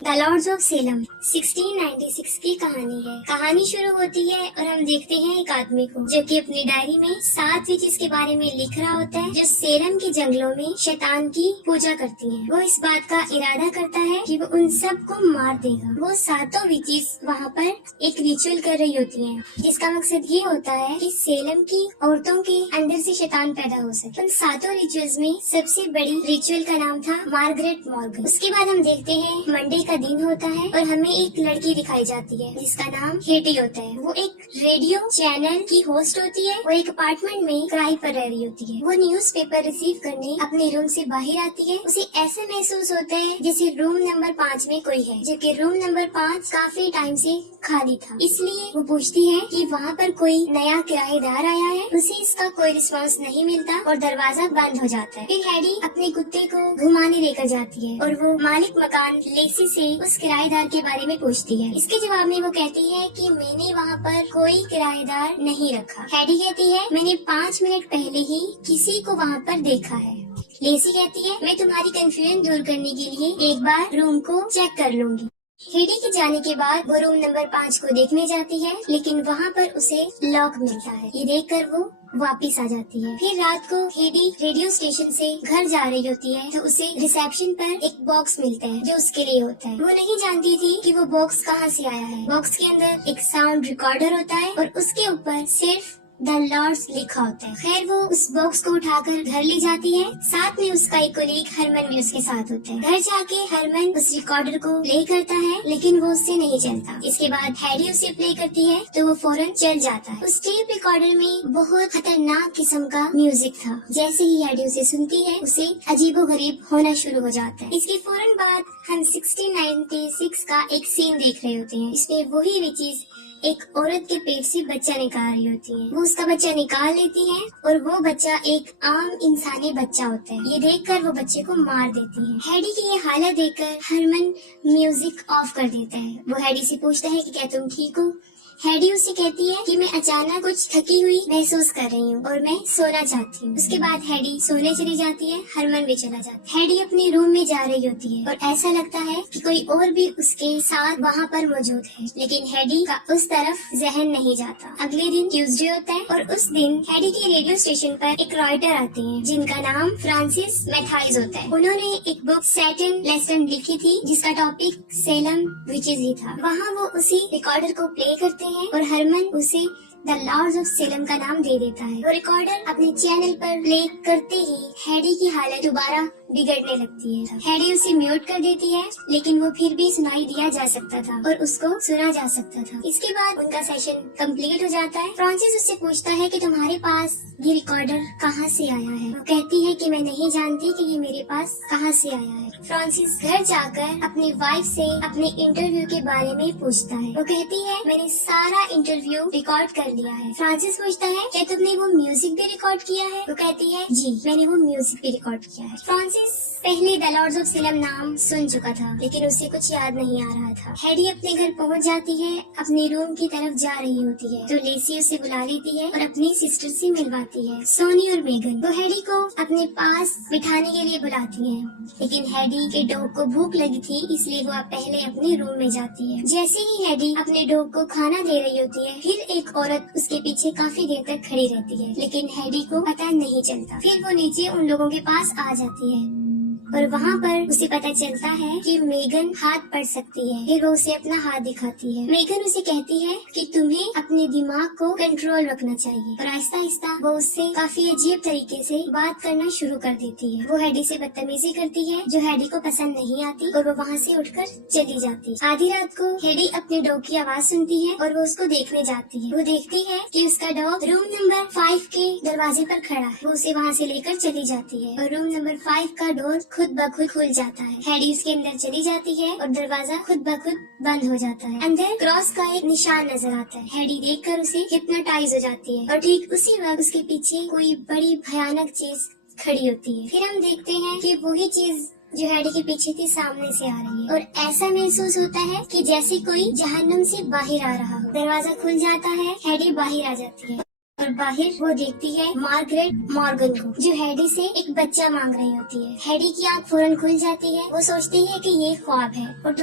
The Lord's of Salem 1696 की कहानी है। कहानी शुरू होती है और हम देखते हैं एक आदमी को जो कि अपनी डायरी में 7 विचेस के बारे में लिख रहा होता है जो सेलम के जंगलों में शैतान की पूजा करती हैं। वो इस बात का इरादा करता है कि वो उन सब को मार देगा। वो 7 विचेस वहाँ पर एक रिचुअल कर रही होती हैं, जिसका मकसद ये होता है कि सेलम की औरतों के अंदर से शैतान पैदा हो सके। उन 7 रिचुअल्स में सबसे बड़ी रिचुअल का नाम था मार्गरेट मॉर्गन। उसके बाद हम देखते हैं मंडे का दिन होता है और हमें एक लड़की दिखाई जाती है जिसका नाम हेटी होता है। वो एक रेडियो चैनल की होस्ट होती है। वो एक अपार्टमेंट में किराए पर रह रही होती है। वो न्यूज़पेपर रिसीव करने अपने रूम से बाहर आती है। उसे ऐसे महसूस होता है जैसे रूम नंबर 5 में कोई है, जबकि रूम नंबर 5 काफी टाइम से खाली था। इसलिए वो पूछती है कि वहाँ पर कोई नया किराएदार आया है। उसे इसका कोई रिस्पांस नहीं मिलता और दरवाजा बंद हो जाता है। फिर हैडी अपने कुत्ते को घुमाने लेकर जाती है और वो मालिक मकान लेसी से उस किराएदार के बारे में पूछती है। इसके जवाब में वो कहती है कि मैंने वहाँ पर कोई किराएदार नहीं रखा। हैडी कहती है मैंने 5 मिनट पहले ही किसी को वहाँ पर देखा है। लेसी कहती है मैं तुम्हारी कंफ्यूजन दूर करने के लिए एक बार रूम को चेक कर लूंगी। हेडी के जाने के बाद वो रूम नंबर 5 को देखने जाती है, लेकिन वहाँ पर उसे लॉक मिलता है। ये देखकर वो वापिस आ जाती है। फिर रात को हेडी रेडियो स्टेशन से घर जा रही होती है तो उसे रिसेप्शन पर एक बॉक्स मिलता है जो उसके लिए होता है। वो नहीं जानती थी कि वो बॉक्स कहाँ से आया है। बॉक्स के अंदर एक साउंड रिकॉर्डर होता है और उसके ऊपर सिर्फ द लॉर्ड्स लिखा होता है। खैर वो उस बॉक्स को उठाकर घर ले जाती है। साथ में उसका एक कोलीग हरमन भी उसके साथ होता है। घर जाके हरमन उस रिकॉर्डर को प्ले करता है, लेकिन वो उससे नहीं चलता। इसके बाद हैडी उसे प्ले करती है तो वो फौरन चल जाता है। उस टेप रिकॉर्डर में बहुत खतरनाक किस्म का म्यूजिक था। जैसे ही हैडी उसे सुनती है उसे अजीबोगरीब होना शुरू हो जाता है। इसके फौरन बाद हम 1696 का एक सीन देख रहे होते हैं। इसमें वही विचेस एक औरत के पेट से बच्चा निकाल रही होती है। वो उसका बच्चा निकाल लेती है और वो बच्चा एक आम इंसानी बच्चा होता है। ये देखकर वो बच्चे को मार देती है। हैडी की ये हालत देखकर हरमन म्यूजिक ऑफ कर देता है। वो हैडी से पूछता है कि क्या तुम ठीक हो। हैडी उसे कहती है कि मैं अचानक कुछ थकी हुई महसूस कर रही हूँ और मैं सोना चाहती हूँ। उसके बाद हैडी सोने चली जाती है। हरमन भी चला जाता है। हैडी अपने रूम में जा रही होती है और ऐसा लगता है कि कोई और भी उसके साथ वहाँ पर मौजूद है, लेकिन हैडी का उस तरफ जहन नहीं जाता। अगले दिन ट्यूसडे होता है और उस दिन हैडी के रेडियो स्टेशन पर एक राइटर आते हैं जिनका नाम फ्रांसिस मैथाइज होता है। उन्होंने एक बुक सैटन लेसन लिखी थी जिसका टॉपिक सेलम विचेस ही था। वहाँ वो उसी रिकॉर्डर को प्ले करते हैं और हरमन उसे द लॉर्ड्स ऑफ सेलम का नाम दे देता है। वो रिकॉर्डर अपने चैनल पर प्ले करते ही हैडी की हालत दोबारा बिगड़ने लगती है। हैडी उसे म्यूट कर देती है, लेकिन वो फिर भी सुनाई दिया जा सकता था और उसको सुना जा सकता था। इसके बाद उनका सेशन कंप्लीट हो जाता है। फ्रांसिस उससे पूछता है कि तुम्हारे पास ये रिकॉर्डर कहाँ से आया है। वो कहती है कि मैं नहीं जानती कि ये मेरे पास कहाँ से आया है। फ्रांसिस घर जाकर अपनी वाइफ से अपने इंटरव्यू के बारे में पूछता है। वो कहती है मैंने सारा इंटरव्यू रिकॉर्ड कर लिया है। फ्रांसिस पूछता है क्या तुमने वो म्यूजिक भी रिकॉर्ड किया है। वो कहती है जी मैंने वो म्यूजिक भी रिकॉर्ड किया है। फ्रांसिस पहले द लॉर्ड्स ऑफ सेलम नाम सुन चुका था, लेकिन उसे कुछ याद नहीं आ रहा था। हैडी अपने घर पहुंच जाती है, अपने रूम की तरफ जा रही होती है तो लेसी उसे बुला लेती है और अपनी सिस्टर से मिलवाती है, सोनी और मेगन। वो हैडी को अपने पास बिठाने के लिए बुलाती है, लेकिन हैडी के डॉग को भूख लगी थी इसलिए वो पहले अपने रूम में जाती है। जैसे ही हैडी अपने डॉग को खाना दे रही होती है, फिर एक औरत उसके पीछे काफी देर तक खड़ी रहती है, लेकिन हैडी को पता नहीं चलता। फिर वो नीचे उन लोगों के पास आ जाती है और वहाँ पर उसे पता चलता है कि मेगन हाथ पढ़ सकती है। फिर वो उसे अपना हाथ दिखाती है। मेगन उसे कहती है कि तुम्हें अपने दिमाग को कंट्रोल रखना चाहिए और आहिस्ता आहिस्ता वो उससे काफी अजीब तरीके से बात करना शुरू कर देती है। वो हैडी से बदतमीजी करती है जो हैडी को पसंद नहीं आती और वो वहाँ से उठकर चली जाती है। आधी रात को हैडी अपने डॉग की आवाज सुनती है और वो उसको देखने जाती है। वो देखती है कि उसका डॉग रूम नंबर 5 के दरवाजे पर खड़ा है। वो उसे वहाँ से लेकर चली जाती है और रूम नंबर 5 का डोर खुद ब खुद खुल जाता है। हैडी उसके अंदर चली जाती है और दरवाजा खुद ब खुद बंद हो जाता है। अंदर क्रॉस का एक निशान नजर आता है। हैडी देखकर उसे हिप्नोटाइज हो जाती है और ठीक उसी वक्त उसके पीछे कोई बड़ी भयानक चीज खड़ी होती है। फिर हम देखते हैं कि वही चीज जो हैडी के पीछे थी सामने से आ रही है और ऐसा महसूस होता है कि जैसे कोई जहन्नुम से बाहर आ रहा हो। दरवाजा खुल जाता है, हैडी बाहर आ जाती है और बाहर वो देखती है मार्गरेट मॉर्गन को जो हैडी से एक बच्चा मांग रही होती है। हैडी की आंख फौरन खुल जाती है। वो सोचती है कि ये ख्वाब है और